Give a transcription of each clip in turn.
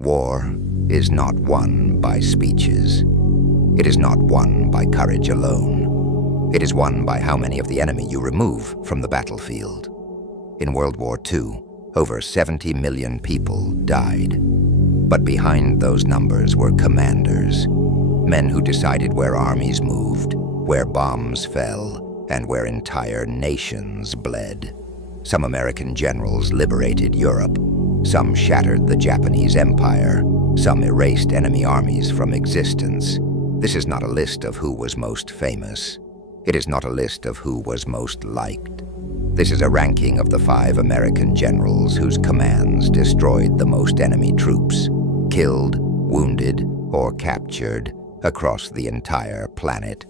War is not won by speeches. It is not won by courage alone. It is won by how many of the enemy you remove from the battlefield. In World War II, over 70 million people died. But behind those numbers were commanders, men who decided where armies moved, where bombs fell, and where entire nations bled. Some American generals liberated Europe. Some shattered the Japanese Empire. Some erased enemy armies from existence. This is not a list of who was most famous. It is not a list of who was most liked. This is a ranking of the 5 American generals whose commands destroyed the most enemy troops, killed, wounded, or captured across the entire planet.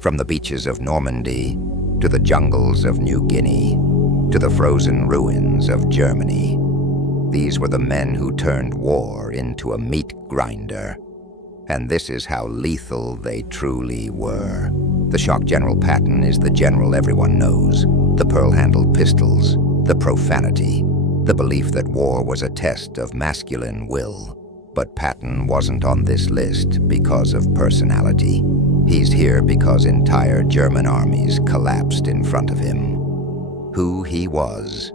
From the beaches of Normandy, to the jungles of New Guinea, to the frozen ruins of Germany. These were the men who turned war into a meat grinder. And this is how lethal they truly were. The shock General Patton is the general everyone knows. The pearl-handled pistols, the profanity, the belief that war was a test of masculine will. But Patton wasn't on this list because of personality. He's here because entire German armies collapsed in front of him. Who he was.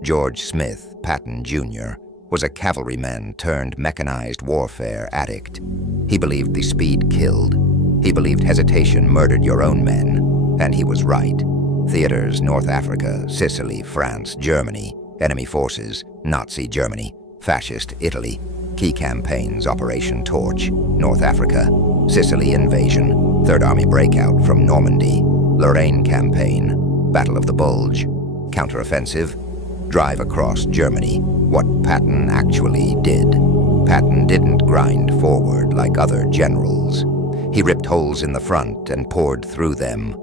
George Smith, Patton Jr., was a cavalryman turned mechanized warfare addict. He believed the speed killed. He believed hesitation murdered your own men. And he was right. Theaters, North Africa, Sicily, France, Germany, enemy forces, Nazi Germany, fascist Italy, key campaigns, Operation Torch, North Africa, Sicily invasion, Third Army breakout from Normandy, Lorraine campaign, Battle of the Bulge, counteroffensive, drive across Germany. What Patton actually did. Patton didn't grind forward like other generals. He ripped holes in the front and poured through them.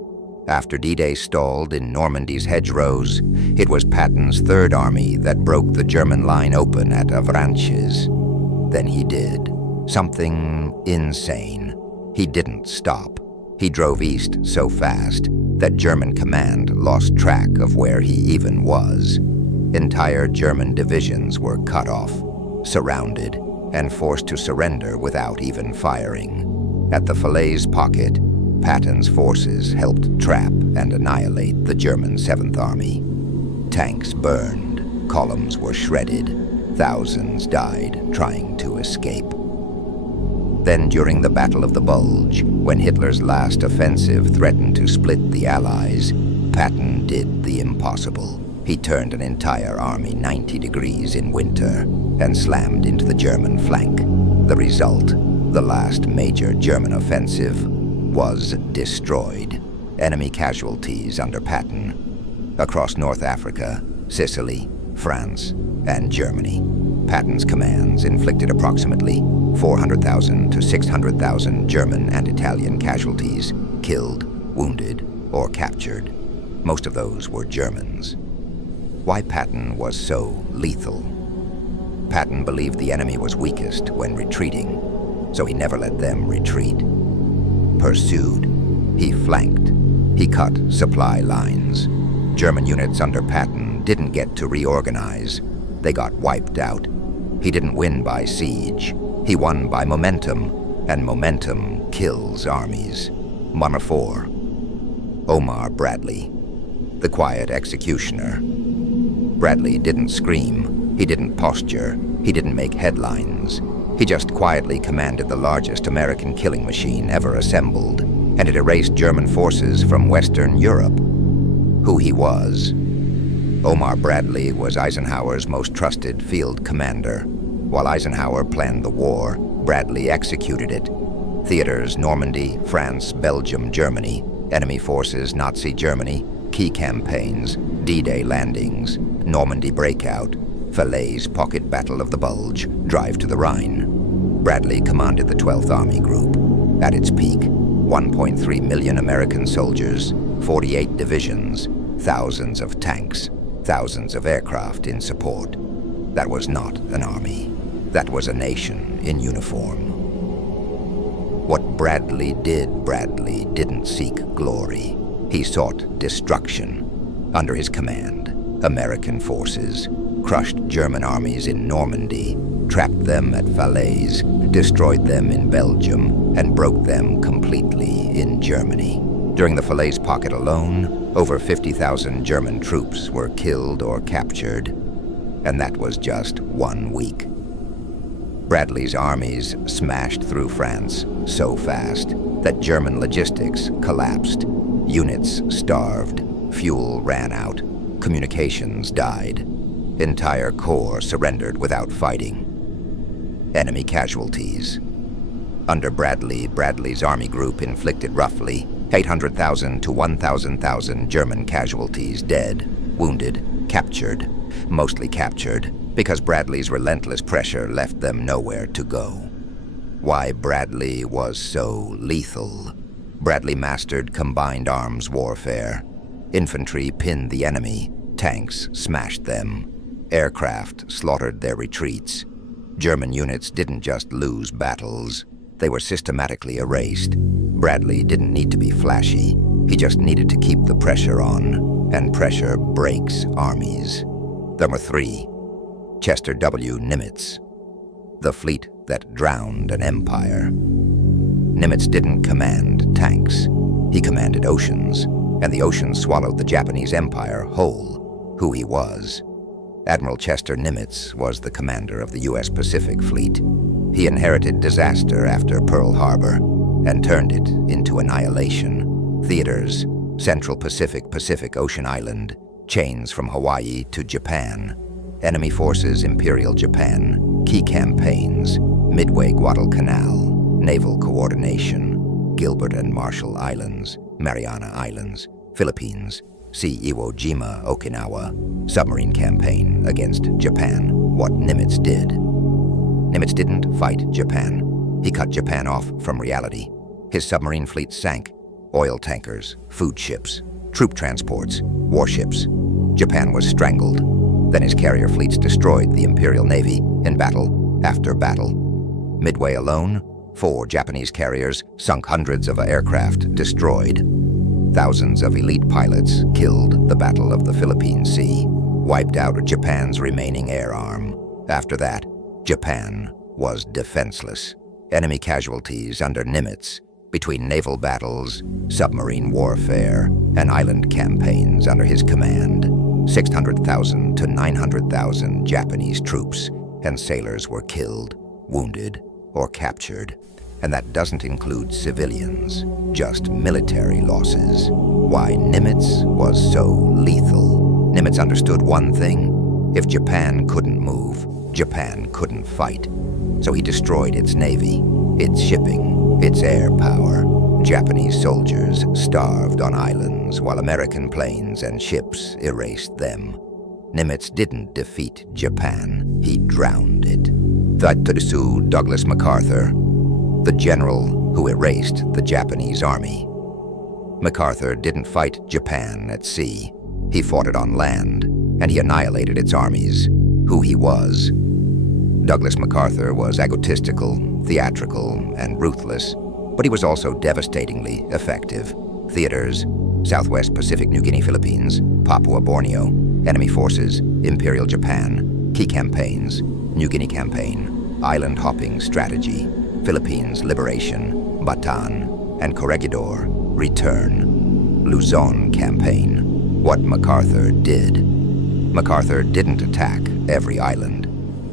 After D-Day stalled in Normandy's hedgerows, it was Patton's Third Army that broke the German line open at Avranches. Then he did something insane. He didn't stop. He drove east so fast that German command lost track of where he even was. Entire German divisions were cut off, surrounded, and forced to surrender without even firing. At the Falaise pocket, Patton's forces helped trap and annihilate the German 7th Army. Tanks burned, columns were shredded, thousands died trying to escape. Then during the Battle of the Bulge, when Hitler's last offensive threatened to split the Allies, Patton did the impossible. He turned an entire army 90 degrees in winter and slammed into the German flank. The result, the last major German offensive, was destroyed. Enemy casualties under Patton. Across North Africa, Sicily, France, and Germany, Patton's commands inflicted approximately 400,000 to 600,000 German and Italian casualties, killed, wounded, or captured. Most of those were Germans. Why Patton was so lethal? Patton believed the enemy was weakest when retreating, so he never let them retreat. Pursued, he flanked, he cut supply lines. German units under Patton didn't get to reorganize. They got wiped out. He didn't win by siege. He won by momentum, and momentum kills armies. Number 4. Omar Bradley, the quiet executioner. Bradley didn't scream, he didn't posture, he didn't make headlines. He just quietly commanded the largest American killing machine ever assembled, and it erased German forces from Western Europe. Who he was. Omar Bradley was Eisenhower's most trusted field commander. While Eisenhower planned the war, Bradley executed it. Theaters, Normandy, France, Belgium, Germany, enemy forces, Nazi Germany, key campaigns, D-Day landings, Normandy breakout, Falaise pocket Battle of the Bulge, drive to the Rhine. Bradley commanded the 12th Army Group. At its peak, 1.3 million American soldiers, 48 divisions, thousands of tanks, thousands of aircraft in support. That was not an army. That was a nation in uniform. What Bradley didn't seek glory. He sought destruction. Under his command, American forces crushed German armies in Normandy, trapped them at Falaise, destroyed them in Belgium, and broke them completely in Germany. During the Falaise pocket alone, over 50,000 German troops were killed or captured, and that was just 1 week. Bradley's armies smashed through France so fast that German logistics collapsed. Units starved, fuel ran out, communications died. Entire corps surrendered without fighting. Enemy casualties. Under Bradley's army group inflicted roughly 800,000 to 1,000 German casualties, dead, wounded, captured, mostly captured, because Bradley's relentless pressure left them nowhere to go. Why Bradley was so lethal. Bradley mastered combined arms warfare. Infantry pinned the enemy, tanks smashed them, aircraft slaughtered their retreats. German units didn't just lose battles, they were systematically erased. Bradley didn't need to be flashy, he just needed to keep the pressure on, and pressure breaks armies. Number 3. Chester W. Nimitz, the fleet that drowned an empire. Nimitz didn't command tanks, he commanded oceans, and the oceans swallowed the Japanese empire whole. Who he was. Admiral Chester Nimitz was the commander of the U.S. Pacific Fleet. He inherited disaster after Pearl Harbor and turned it into annihilation. Theaters, Central Pacific, Pacific Ocean Island, chains from Hawaii to Japan. Enemy forces, Imperial Japan, key campaigns, Midway Guadalcanal, naval coordination, Gilbert and Marshall Islands, Mariana Islands, Philippines, see Iwo Jima, Okinawa, submarine campaign against Japan. What Nimitz did. Nimitz didn't fight Japan. He cut Japan off from reality. His submarine fleet sank. Oil tankers, food ships, troop transports, warships. Japan was strangled. Then his carrier fleets destroyed the Imperial Navy in battle after battle. Midway alone, 4 Japanese carriers sunk, hundreds of aircraft destroyed. Thousands of elite pilots killed. The Battle of the Philippine Sea wiped out Japan's remaining air arm. After that, Japan was defenseless. Enemy casualties under Nimitz, between naval battles, submarine warfare, and island campaigns under his command, 600,000 to 900,000 Japanese troops and sailors were killed, wounded, or captured. And that doesn't include civilians, just military losses. Why Nimitz was so lethal. Nimitz understood one thing: if Japan couldn't move, Japan couldn't fight. So he destroyed its navy, its shipping, its air power. Japanese soldiers starved on islands while American planes and ships erased them. Nimitz didn't defeat Japan, he drowned it. That Douglas MacArthur, the general who erased the Japanese army. MacArthur didn't fight Japan at sea. He fought it on land, and he annihilated its armies. Who he was. Douglas MacArthur was egotistical, theatrical, and ruthless, but he was also devastatingly effective. Theaters, Southwest Pacific, New Guinea, Philippines, Papua, Borneo, enemy forces, Imperial Japan, key campaigns, New Guinea campaign, island hopping strategy, Philippines liberation, Bataan, and Corregidor return, Luzon campaign. What MacArthur did. MacArthur didn't attack every island.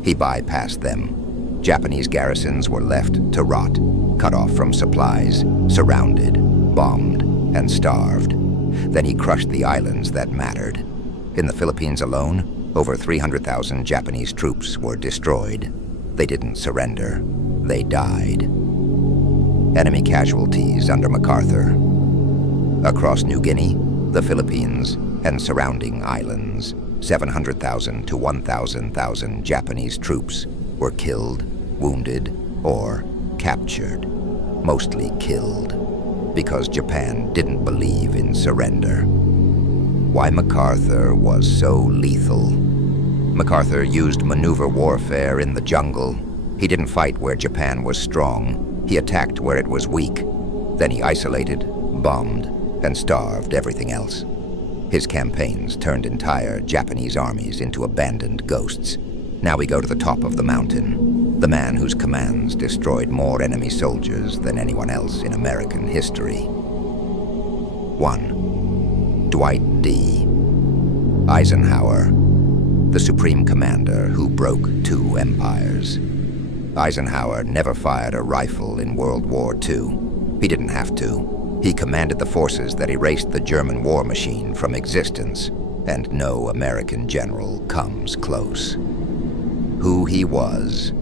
He bypassed them. Japanese garrisons were left to rot, cut off from supplies, surrounded, bombed, and starved. Then he crushed the islands that mattered. In the Philippines alone, over 300,000 Japanese troops were destroyed. They didn't surrender. They died. Enemy casualties under MacArthur. Across New Guinea, the Philippines, and surrounding islands, 700,000 to 1,000 Japanese troops were killed, wounded, or captured. Mostly killed, because Japan didn't believe in surrender. Why MacArthur was so lethal. MacArthur used maneuver warfare in the jungle. He didn't fight where Japan was strong. He attacked where it was weak. Then he isolated, bombed, and starved everything else. His campaigns turned entire Japanese armies into abandoned ghosts. Now we go to the top of the mountain, the man whose commands destroyed more enemy soldiers than anyone else in American history. 1. Dwight D. Eisenhower, the supreme commander who broke two empires. Eisenhower never fired a rifle in World War II. He didn't have to. He commanded the forces that erased the German war machine from existence, and no American general comes close. Who he was.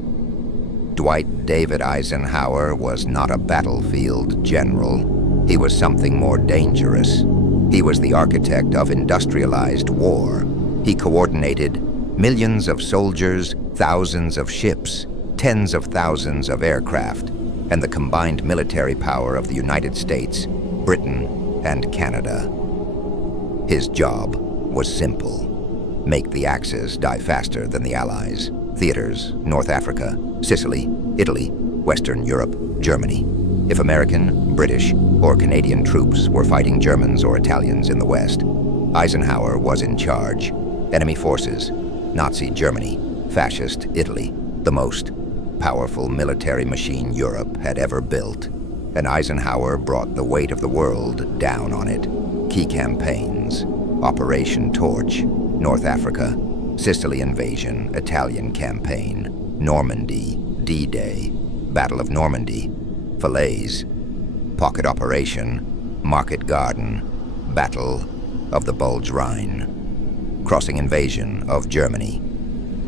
Dwight David Eisenhower was not a battlefield general. He was something more dangerous. He was the architect of industrialized war. He coordinated millions of soldiers, thousands of ships, tens of thousands of aircraft, and the combined military power of the United States, Britain, and Canada. His job was simple. Make the Axis die faster than the Allies. Theaters, North Africa, Sicily, Italy, Western Europe, Germany. If American, British, or Canadian troops were fighting Germans or Italians in the West, Eisenhower was in charge. Enemy forces, Nazi Germany, Fascist Italy, the most powerful military machine Europe had ever built, and Eisenhower brought the weight of the world down on it. Key campaigns: Operation Torch, North Africa, Sicily invasion, Italian campaign, Normandy, D-Day, Battle of Normandy, Falaise, Pocket Operation, Market Garden, Battle of the Bulge Rhine, crossing invasion of Germany.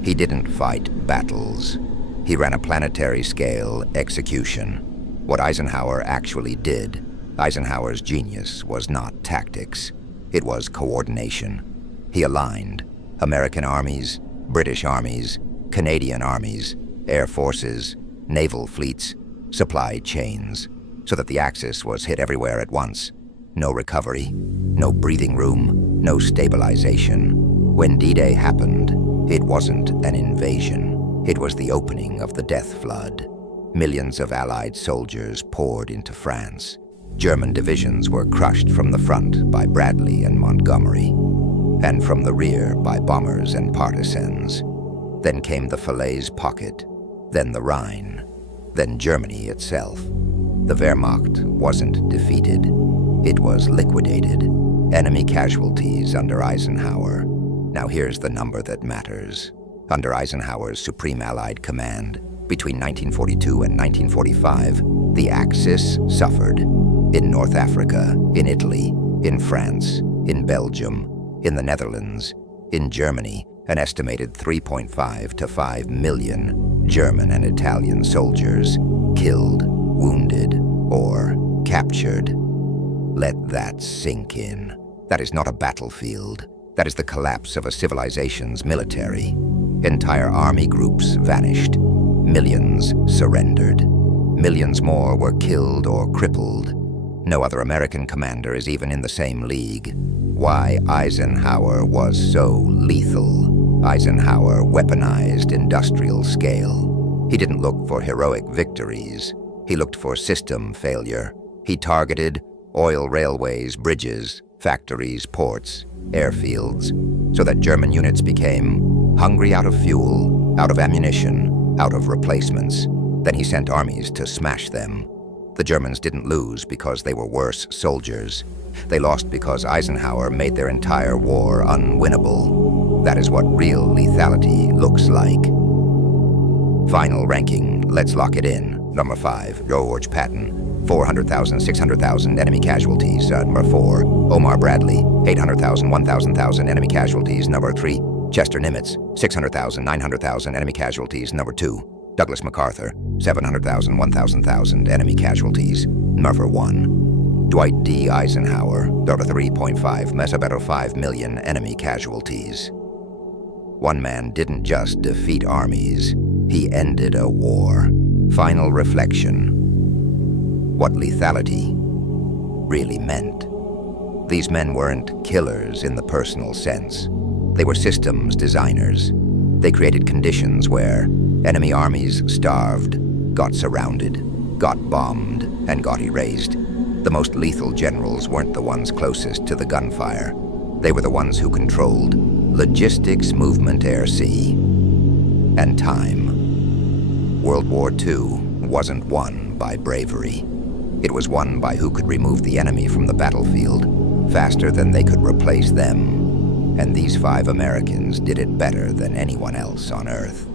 He didn't fight battles. He ran a planetary-scale execution. What Eisenhower actually did, Eisenhower's genius was not tactics. It was coordination. He aligned American armies, British armies, Canadian armies, air forces, naval fleets, supply chains, so that the Axis was hit everywhere at once. No recovery, no breathing room, no stabilization. When D-Day happened, it wasn't an invasion. It was the opening of the death flood. Millions of Allied soldiers poured into France. German divisions were crushed from the front by Bradley and Montgomery, and from the rear by bombers and partisans. Then came the Falaise pocket, then the Rhine, then Germany itself. The Wehrmacht wasn't defeated. It was liquidated. Enemy casualties under Eisenhower. Now here's the number that matters. Under Eisenhower's Supreme Allied Command, between 1942 and 1945, the Axis suffered. In North Africa, in Italy, in France, in Belgium, in the Netherlands, in Germany, an estimated 3.5 to 5 million German and Italian soldiers killed, wounded, or captured. Let that sink in. That is not a battlefield. That is the collapse of a civilization's military. Entire army groups vanished. Millions surrendered. Millions more were killed or crippled. No other American commander is even in the same league. Why Eisenhower was so lethal. Eisenhower weaponized industrial scale. He didn't look for heroic victories. He looked for system failure. He targeted oil railways, bridges, factories, ports, airfields, so that German units became hungry out of fuel, out of ammunition, out of replacements. Then he sent armies to smash them. The Germans didn't lose because they were worse soldiers. They lost because Eisenhower made their entire war unwinnable. That is what real lethality looks like. Final ranking, let's lock it in. Number 5, George Patton, 400,000, 600,000 enemy casualties. Number 4, Omar Bradley, 800,000, 1,000 enemy casualties. Number 3, Chester Nimitz, 600,000, 900,000 enemy casualties. Number 2, Douglas MacArthur, 700,000, 1,000 enemy casualties. Number 1, Dwight D. Eisenhower, number 3.5, Mesobetter 5 million enemy casualties. One man didn't just defeat armies, he ended a war. Final reflection. What lethality really meant. These men weren't killers in the personal sense. They were systems designers. They created conditions where enemy armies starved, got surrounded, got bombed, and got erased. The most lethal generals weren't the ones closest to the gunfire. They were the ones who controlled logistics, movement, air, sea. and time. World War II wasn't won by bravery. It was won by who could remove the enemy from the battlefield faster than they could replace them. And these 5 Americans did it better than anyone else on Earth.